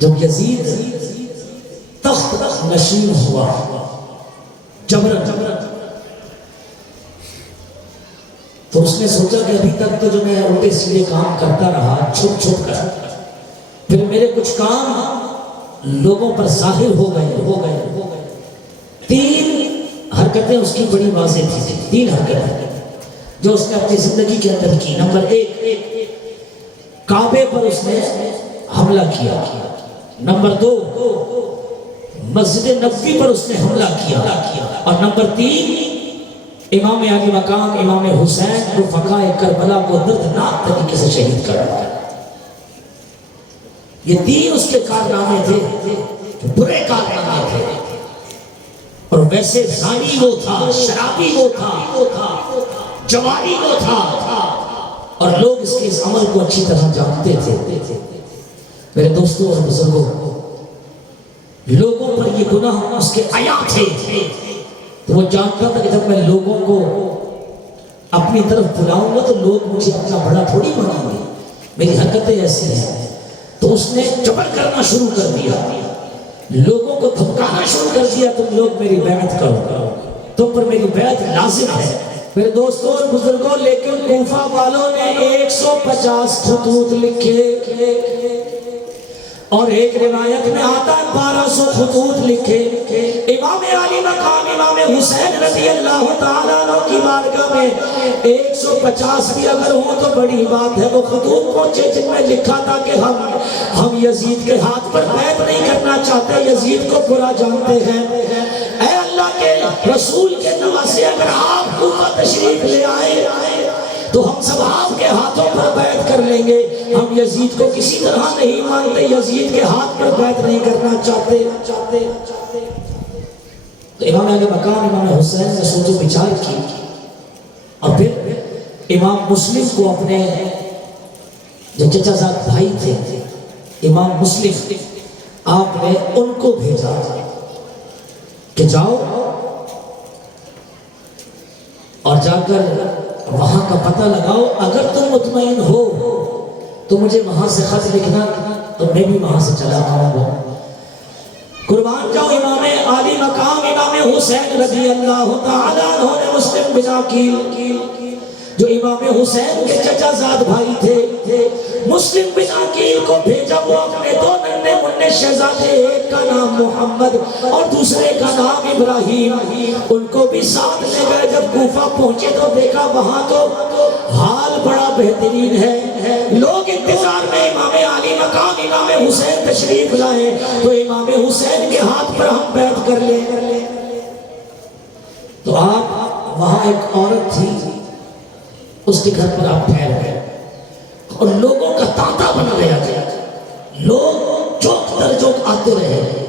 جب یزید تخت نشین ہوا جبرن، تو اس نے سوچا کہ ابھی تک تو جو میں الٹے سیدھے کام کرتا رہا چھپ چھپ کر، پھر میرے کچھ کام لوگوں پر ظاہر ہو گئے۔ تین حرکتیں اس کی بڑی واضح تھی، تین حرکتیں جو اس نے اپنی زندگی کے اندر کی۔ نمبر ایک، کعبے پر اس نے حملہ کیا۔ نمبر دو، مسجد نبوی پر اس نے حملہ کیا۔ اور نمبر تین، امام علی مقام امام حسین رفقاء کربلا کو دردناک طریقے سے شہید کر دیا۔ یہ تین اس کے کارنامے تھے، برے کارنامے تھے۔ اور ویسے زانی وہ تھا، شرابی وہ تھا، جوانی وہ تھا، اور لوگ اس کے اس عمل کو اچھی طرح جانتے تھے۔ میرے دوستوں اور بزرگوں، لوگوں پر یہ گناہ اس کے عیاں تھے، تو وہ جانتا تھا کہ جب میں لوگوں کو اپنی طرف بلاؤں گا تو لوگ مجھے اپنا بڑا تھوڑی مانیں گے، میری حرکتیں ایسی ہیں۔ تو اس نے جبر کرنا شروع کر دیا، لوگوں کو دھمکانا شروع کر دیا، تم لوگ میری بیعت کرو، تم پر میری بیعت لازم ہے۔ میرے دوستوں اور بزرگوں، لیکن کوفہ والوں نے 150 خطوط لکھے، اور ایک روایت میں آتا ہے 1200 خطوط لکھے۔ امام علی مقام امام حسین رضی اللہ تعالیٰ عنہ کی بارگاہ میں 150 بھی اگر ہوں تو بڑی بات ہے۔ وہ خطوط پہنچے جن میں لکھا تھا کہ ہم یزید کے ہاتھ پر بیعت نہیں کرنا چاہتے، یزید کو برا جانتے ہیں۔ اے اللہ کے رسول کے نواسے، اگر آپ کوفہ تشریف لے آئے تو ہم سب آپ کے ہاتھوں پر بیعت کر لیں گے، ہم یزید کو کسی طرح نہیں مانتے، یزید کے ہاتھ پر بیعت نہیں کرنا چاہتے۔ تو امام علی مقام امام حسین نے سوچ و بچار کی، اور پھر امام مسلم کو اپنے جو چچا زاد بھائی تھے امام مسلم، آپ نے ان کو بھیجا کہ جاؤ اور جا کر وہاں کا پتہ لگاؤ، اگر تم مطمئن ہو تو مجھے وہاں سے خط لکھنا، تو میں بھی وہاں سے چلا آؤں گا۔ قربان جاؤ امام علی مقام امام حسین رضی اللہ تعالیٰ عنہ نے مسلم بن عقیل جو امام حسین کے چچا زاد بھائی تھے، مسلم بن عقیل کو بھیجا۔ وہ اپنے دو ننھے منھے شہزادے، ایک کا نام محمد اور دوسرے کا نام ابراہیم، ان کو بھی ساتھ لے گئے۔ جب کوفہ پہنچے تو دیکھا وہاں تو حال بڑا بہترین ہے، لوگ انتظار میں امام علی مقام امام حسین تشریف لائے تو امام حسین کے ہاتھ پر ہم بیعت کر لیں۔ تو آپ وہاں ایک عورت تھی، اس کے گھر پر آپ ٹھہر گئے، اور لوگوں کا تانتا بنا گیا، لوگ چوک در چوک آتے رہے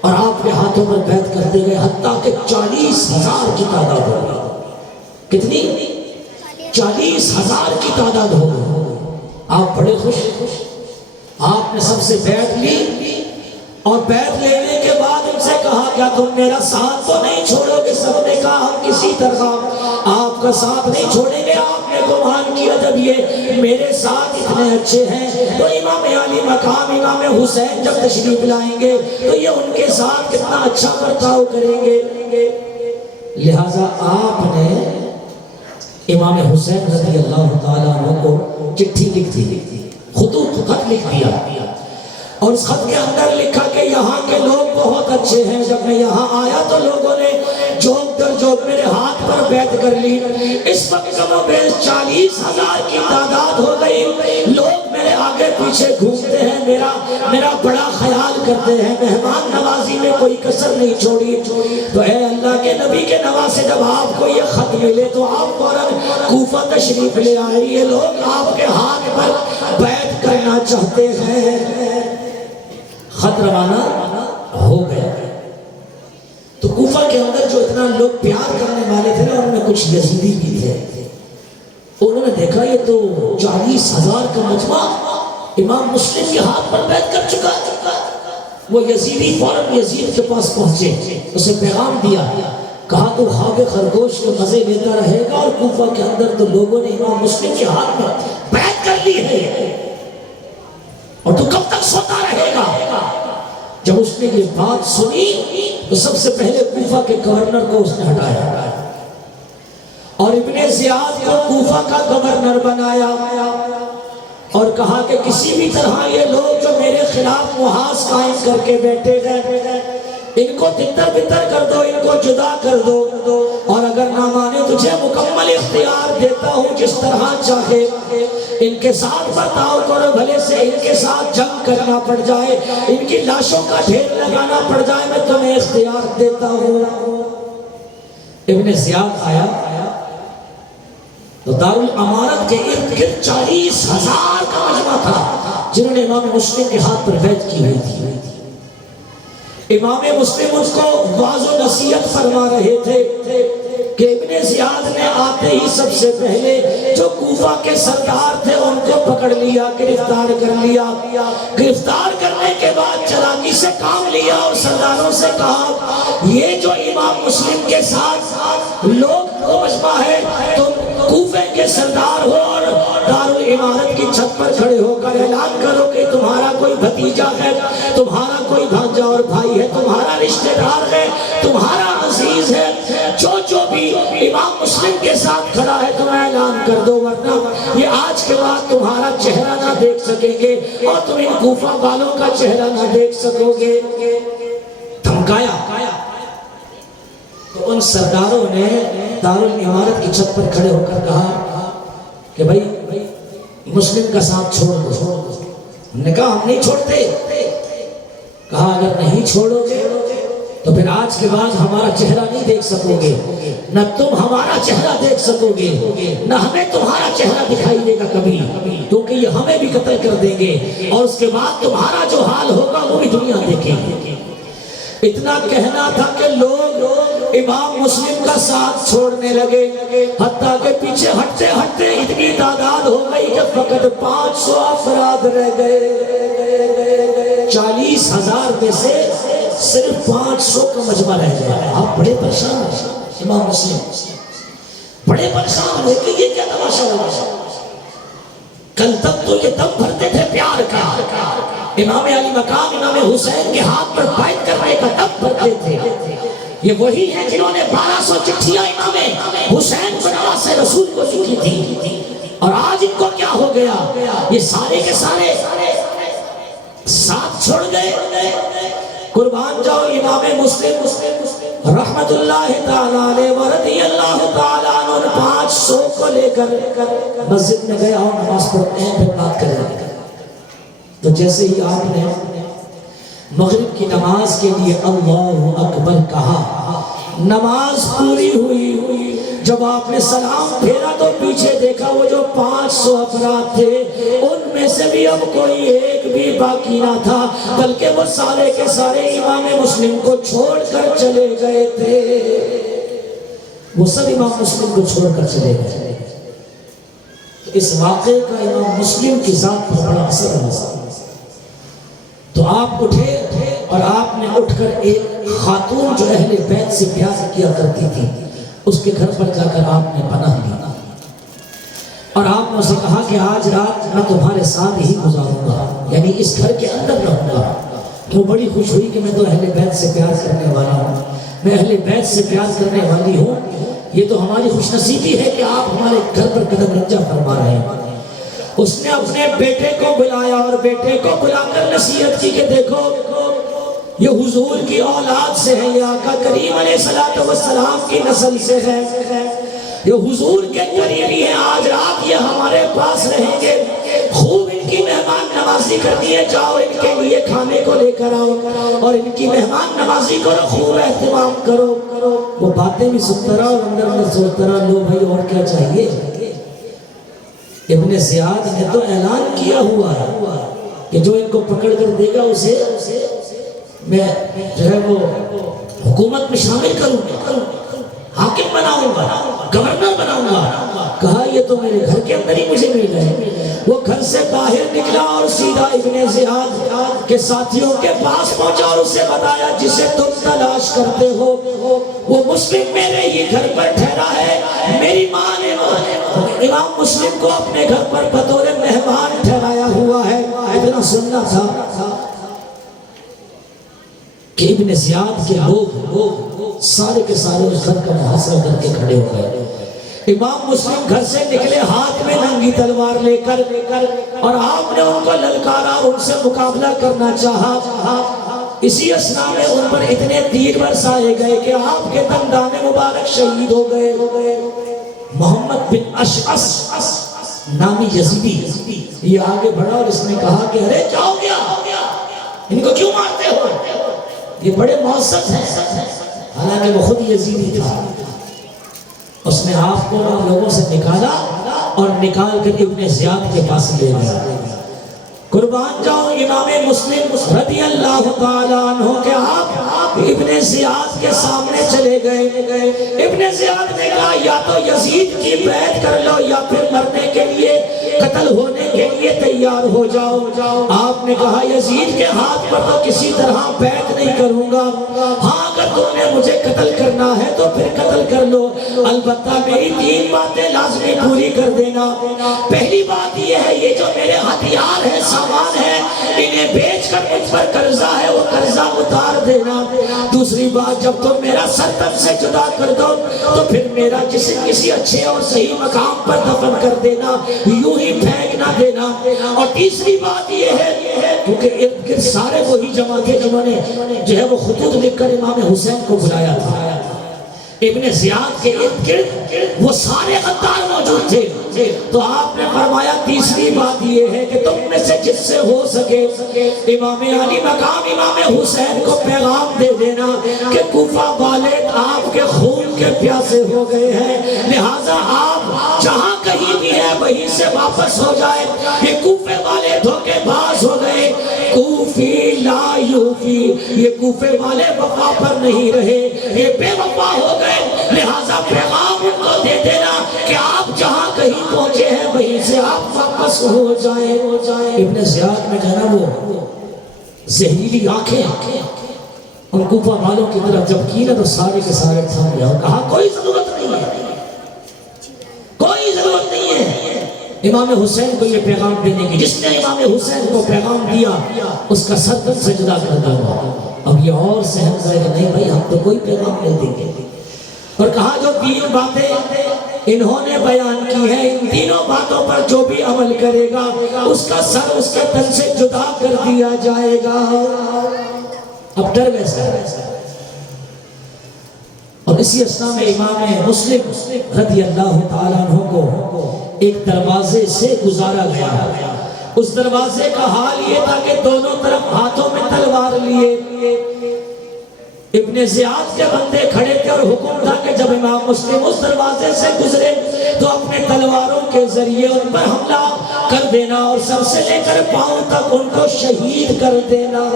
اور آپ کے ہاتھوں پر بیعت کرتے گئے، حتیٰ کہ 40,000 کی تعداد ہو گئی۔ کتنی؟ 40,000 کی تعداد ہو گئی۔ آپ بڑے خوش، آپ نے سب سے بیعت لی، اور بیعت لینے کے بعد ان سے کہا کیا تم میرا ساتھ تو نہیں چھوڑو گے؟ سب نے کہا ہم کسی طرح آپ کا ساتھ نہیں چھوڑیں گے۔ آپ نے گمان کیا جب یہ میرے ساتھ اتنے اچھے ہیں تو امام علی مقام امام حسین جب تشریف لائیں گے تو یہ ان کے ساتھ کتنا اچھا برتاؤ کریں گے۔ لہٰذا آپ نے امام حسین رضی اللہ تعالیٰ عنہ کو چٹھی لکھ دی، خط لکھ دیا، اور اس خط کے اندر لکھا کہ یہاں کے لوگ بہت اچھے ہیں، جب میں یہاں آیا تو لوگوں نے جوک در جوک میرے ہاتھ پر بیعت کر لی۔ اس وقت کم و بیش 40,000 کی تعداد ہو گئی، لوگ میرے آگے پیچھے گھومتے ہیں، میرا بڑا خیال کرتے ہیں، مہمان نوازی میں کوئی کسر نہیں چھوڑی۔ تو اے اللہ کے نبی کے نواسے، جب آپ کو یہ خط ملے تو آپ فوراً کوفہ تشریف لے آئے، یہ لوگ آپ کے ہاتھ پر بیعت کرنا چاہتے ہیں۔ خط روانہ ہو گیا تو کوفہ کے اندر جو اتنا لوگ پیار کرنے والے تھے نا، ان میں کچھ یزیدی بھی تھے۔ انہوں نے دیکھا یہ تو 40,000 کا مجمع امام مسلم کے ہاتھ پر بیعت کر چکا۔ وہ یزیدی فوراً یزید کے پاس پہنچے، اسے پیغام دیا، کہا تو خواب خرگوش کے مزے لیتا رہے گا، اور کوفہ کے اندر تو لوگوں نے امام مسلم کے ہاتھ میں بیعت کر لی ہے، اور تو کب تک سوتا رہے گا؟ جب اس نے یہ بات سنی تو سب سے پہلے کوفہ کے گورنر کو اس نے ہٹایا اور ابن زیاد کو کوفہ کا گورنر بنایا اور کہا کہ کسی بھی طرح یہ لوگ جو میرے خلاف محاذ قائم کر کے بیٹھے گئے ان کو تتر بتر کر دو، ان کو جدا کر دو، اور اگر نہ مانے تجھے مکمل اختیار دیتا ہوں جس طرح چاہے ان کے ساتھ برتاؤ کرو، بھلے سے ان کے ساتھ جنگ کرنا پڑ جائے، ان کی لاشوں کا ڈھیر لگانا پڑ جائے، میں تمہیں اختیار دیتا ہوں۔ ابن زیاد آیا تو دارالامارت کے ارد گرد 40,000 کا مجمع تھا جنہوں نے امام مسلم کے ہاتھ پر بیعت کی ہوئی تھی۔ امام مسلم اس کو واعظ و نصیحت فرما رہے تھے کہ ابن زیاد نے آتے ہی سب سے پہلے جو کوفہ کے سردار تھے ان کو پکڑ لیا، گرفتار کر لیا، گرفتار کرنے کے بعد چلاکی سے کام لیا اور سرداروں سے کہا یہ جو امام مسلم کے ساتھ لوگ مجمع ہے تم کوفے کے سردار ہو اور دارالامارت کی چھت پر کھڑے ہو کر اعلان کرو کہ تمہارا کوئی بھتیجا ہے، تمہارا کوئی بھانجا اور بھائی ہے، تمہارا رشتہ دار ہے، تمہارا عزیز ہے، جو بھی امام مسلم کے ساتھ کھڑا ہے تم اعلان کر دو، ورنہ یہ آج کے بعد تمہارا چہرہ نہ دیکھ سکیں گے اور تم ان کوفہ والوں کا چہرہ نہ دیکھ سکو گے۔ دھمکایا۔ تو ان سرداروں نے دارالامارت کی چھت پر کھڑے ہو کر کہا کہ بھائی مسلم کا ساتھ چھوڑ دو۔ ہم نے کہا ہم نہیں چھوڑتے۔ کہا اگر نہیں چھوڑو گے تو پھر آج کے بعد ہمارا چہرہ نہیں دیکھ سکو گے، نہ تم ہمارا چہرہ دیکھ سکو گے، نہ ہمیں تمہارا چہرہ دکھائی دے گا کبھی، کیونکہ یہ ہمیں بھی قتل کر دیں گے اور اس کے بعد تمہارا جو حال ہوگا وہ بھی دنیا دیکھے گی۔ اتنا کہنا تھا کہ لوگ امام مسلم کا ساتھ چھوڑنے لگے، حتیٰ کہ پیچھے ہٹتے ہٹتے اتنی تعداد ہو گئی کہ فقط 500 افراد رہ گئے۔ 40,000 میں سے صرف 500 کا مجمع رہ گیا۔ آپ بڑے پریشان ہیں، امام مسلم بڑے پریشان ہوئے کہ یہ کیا تماشا ہوا۔ کل تک تو یہ دم بھرتے تھے پیار کا، امام علی مقام امام حسین کے ہاتھ پر بیعت کرنے کا دم بھرتے تھے۔ یہ وہی ہیں جنہوں نے 1200 چٹھیاں امام حسین کو نواسہ رسول کو لکھی تھی، اور آج ان کو کیا ہو گیا؟ یہ سارے کے سارے ساتھ چھوڑ گئے۔ قربان جاؤ امام مسلم رحمت اللہ تعالیٰ علیہ ورضی اللہ تعالیٰ عنہ 500 کو لے کر مسجد میں گیا اور نماز پڑھتے ہیں، پھر بات کریں۔ تو جیسے ہی آپ نے مغرب کی نماز کے لیے اللہ اکبر کہا، نماز پوری ہوئی۔ جب آپ نے سلام پھیرا تو پیچھے دیکھا وہ جو 500 افراد تھے ان میں سے بھی اب کوئی ایک بھی باقی نہ تھا، بلکہ وہ سارے کے سارے امام مسلم کو چھوڑ کر چلے گئے تھے۔ وہ سب امام مسلم کو چھوڑ کر چلے گئے۔ اس واقعے کا امام مسلم کی ذات پر بڑا اثر ہوا۔ تو آپ اٹھے اور آپ نے اٹھ کر ایک خاتون جو اہل بیت سے پیار کیا کرتی تھی اس کے گھر پر جا کر آپ نے پناہ لی اور آپ نے اسے کہا کہ آج رات میں تمہارے ساتھ ہی گزاروں گا، یعنی اس گھر کے اندر رہوں گا۔ تو بڑی خوش ہوئی کہ میں تو اہل بیت سے پیار کرنے والا ہوں، میں اہل بیت سے پیار کرنے والی ہوں، یہ تو ہماری خوش نصیبی ہے کہ آپ ہمارے گھر پر قدم رنجہ فرما رہے ہیں۔ اس نے اپنے بیٹے کو بلایا اور بیٹے کو بلا کر نصیحت کی کہ دیکھو یہ حضور کی اولاد سے ہے، یہ آقا کریم علیہ السلام کی نسل سے ہے، یہ حضور کے قریبی ہیں، آج رات یہ ہمارے پاس رہیں گے، خوب ان کی مہمان نوازی کرنی ہے، جاؤ ان کے لیے کھانے کو لے کر آؤ اور ان کی مہمان نوازی کرو، خوب اہتمام کرو۔ وہ باتیں بھی سنتا رہا اور اندر اندر سوچتا رہا لو بھائی اور کیا چاہیے۔ ابن زیاد نے تو اعلان کیا ہوا ہے کہ جو ان کو پکڑ کر دے گا اسے میں جو ہے وہ حکومت میں شامل کروں گا، حاکم بناؤں گا، گورنر بناؤں گا۔ کہا یہ تو میرے گھر کے اندر ہی مجھے مل گئے۔ وہ گھر سے باہر نکلا اور سیدھا ابن زیاد کے ساتھیوں کے پاس پہنچا اور اسے بتایا جسے تم تلاش کرتے ہو وہ مسلم میرے ہی گھر پر ٹھہرا ہے، میری ماں نے امام مسلم کو اپنے گھر پر بطور مہمان ٹھہرایا ہوا ہے۔ اتنا سننا تھا کہ ابن زیاد کے لوگ سارے کے سارے اس گھر کا محاصرہ کر کے کھڑے ہو گئے. امام مسلم گھر سے نکلے ہاتھ میں ننگی تلوار لے کر اور آپ نے ان کو للکارا، ان سے مقابلہ کرنا چاہا. اسی اسنا میں ان پر اتنے تیر برسائے گئے کہ آپ کے دندان مبارک شہید ہو گئے. محمد بن اشعث نامی یزیدی یہ آگے بڑھا اور اس نے کہا کہ ارے کیا ہو گیا، ان کو کیوں مارتے ہو، یہ بڑے معزز ہیں. حالانکہ وہ خود یزیدی تھا. اس نے آپ کو لوگوں سے نکالا اور نکال کر ابن زیاد کے پاس لے گیا. قربان جاؤں امام مسلم رضی اللہ تعالیٰ عنہ کہ آپ ابن زیاد کے سامنے چلے گئے. ابن زیاد نے کہا یا تو یزید کی بیعت کر لو یا پھر مرنے کے لیے، قتل ہونے کے لیے تیار ہو جاؤ. آپ نے کہا یزید کے ہاتھ پر تو کسی طرح بیعت نہیں کروں گا، ہاں اگر تم نے مجھے قتل کرنا ہے تو پھر قتل کر لو، البتہ میری 3 باتیں لازمی پوری کر دینا. پہلی بات یہ ہے یہ جو میرے ہتھیار ہیں، سامان ہے، انہیں بیچ کر مجھ پر قرضہ ہے وہ قرضہ اتار دینا. دوسری بات جب تم میرا سر تن سے جدا کر دو تو پھر میرا کسی اچھے اور صحیح مقام پر دفن کر دینا، یوں ہی پھینک نہ دینا. اور تیسری بات یہ ہے کیونکہ ارد گرد سارے وہی جمع تھے جنہوں نے جو ہے وہ خطوط لکھ کر امام حسین کو بلایا تھا. ابن زیاد کے ارد گرد وہ سارے غدار موجود تھے. تو آپ نے فرمایا تیسری بات یہ ہے کہ تم میں سے جس سے ہو سکے امام علی مقام امام حسین کو پیغام دے دینا کہ کوفہ والے آپ کے خون کے پیاسے ہو گئے ہیں، لہٰذا آپ جہاں کہیں بھی ہے وہیں سے واپس ہو جائے. یہ کوفے والے دھوکے باز ہو گئے، کوفی لا یوفی، یہ کوفے والے وفا پر نہیں رہے، یہ بے وفا ہو گئے. لہٰذا پیغام ان کو دے دینا کہ آپ جہاں کہیں پہنچے ہیں وہیں سے آپ واپس ہو جائیں. ابن زیاد میں جانا وہ زہریلی آنکھیں اور کوفہ والوں کی طرف جب کی نا تو سارے کے سارے تھم گیا اور کہا کوئی ضرورت نہیں ہے، کوئی ضرورت نہیں ہے امام حسین کو یہ پیغام دینے کی. جس نے امام حسین کو پیغام دیا اس کا سر تن سے جدا کر دیا. اب یہ اور سہم کرے کہ نہیں بھائی ہم تو کوئی پیغام نہیں دیں گے. اور کہا جو 3 باتیں انہوں نے بیان کی ہیں ان تینوں باتوں پر جو بھی عمل کرے گا اس کا سر اس کے تن سے جدا کر دیا جائے گا. اب ڈر گئے سر. اور اسی اسنا میں امام مسلم رضی اللہ تعالیٰ عنہ کو ایک دروازے سے گزارا گیا. اس دروازے کا حال یہ تھا کہ دونوں طرف ہاتھوں میں تلوار لیے ابن زیاد کے بندے کھڑے تھے اور حکم تھا کہ جب امام مسلم اس دروازے سے گزرے تو اپنے تلواروں کے ذریعے ان پر حملہ کر دینا اور سر سے لے کر پاؤں تک ان کو شہید کر دینا.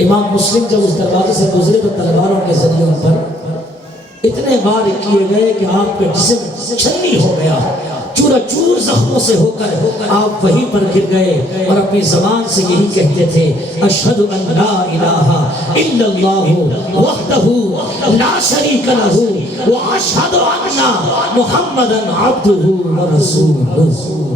امام مسلم جب اس دروازے سے گزرے تو تلواروں کے ذریعے ان پر اتنے وار کیے گئے کہ آپ کا جسم چھلنی ہو گیا، چورا چور زخموں سے ہو کر آپ وہیں پر گر گئے اور اپنی زبان سے یہی کہتے تھے اشہد ان لا الہ الا اللہ وحدہ لا شریک لہ واشہد ان محمدا عبدہ ورسولہ.